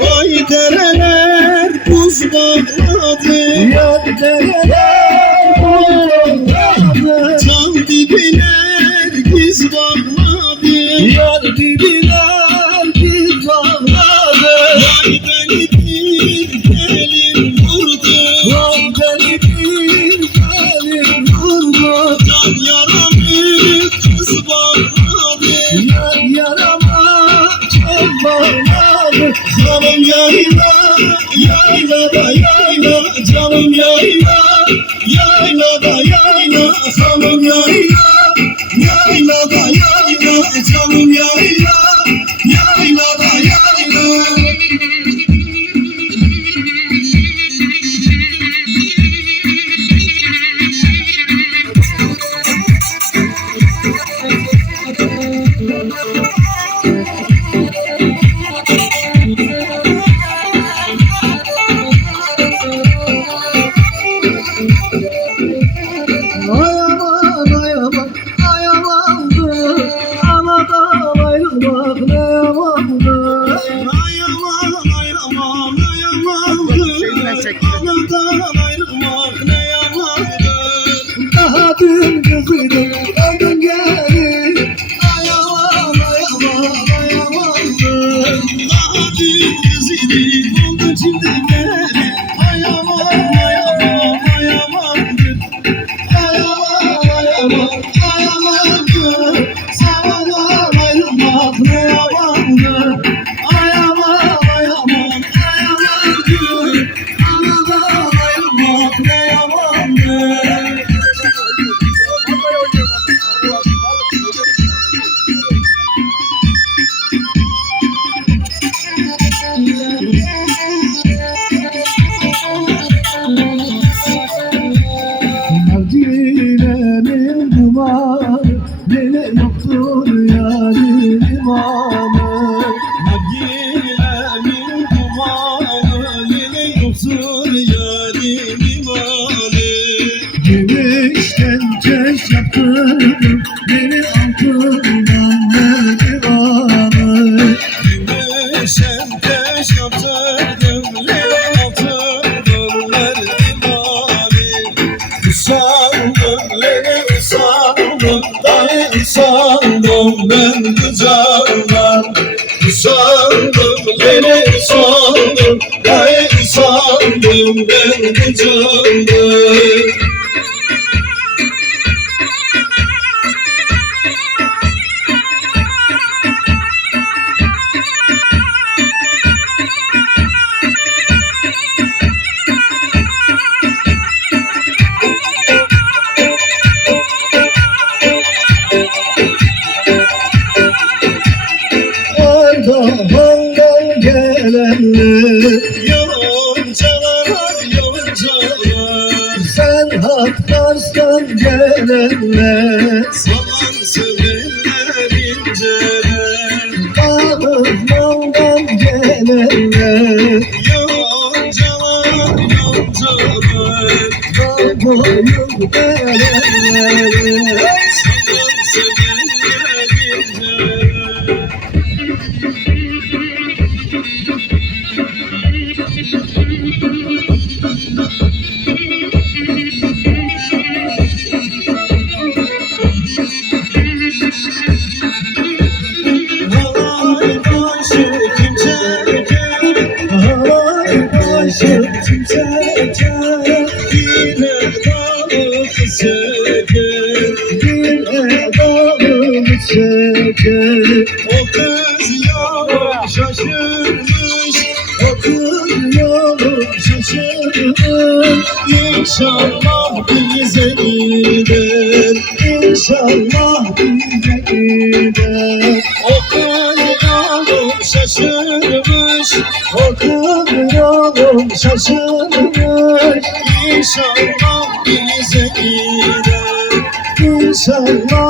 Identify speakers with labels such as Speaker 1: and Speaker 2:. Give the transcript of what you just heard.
Speaker 1: Vay dereler buz bağladı.
Speaker 2: Yar dereler bağladı.
Speaker 1: Can dibiler giz bağladı
Speaker 2: Yar dibiler
Speaker 1: Canım yayla, yayla da yayla. Canım yayla, yayla da yayla. Hanım yayla, yayla da yayla. Canım yayla, yayla da yayla
Speaker 2: dün Gümüşten keş yaptırdım Beni altından merdivanı
Speaker 1: Güneşen teş yaptırdım Leyla altından merdivani Usandım Leyla usandım Dahi usandım ben bu usandım ben bu candan
Speaker 2: Ardahan'dan gelenler gelenler
Speaker 1: Saman sevenler inceler
Speaker 2: Ağızman'dan gelenler.
Speaker 1: Yoncalar, yoncalar
Speaker 2: Boyun gelenler
Speaker 1: Saman sevenler çeker
Speaker 2: Bir edalım çeker
Speaker 1: şaşırmış
Speaker 2: O kız şaşırmış
Speaker 1: İnşallah bize gider
Speaker 2: İnşallah bize gider
Speaker 1: O şaşırmış
Speaker 2: O şaşırmış
Speaker 1: İnşallah bize gider
Speaker 2: İnşallah bize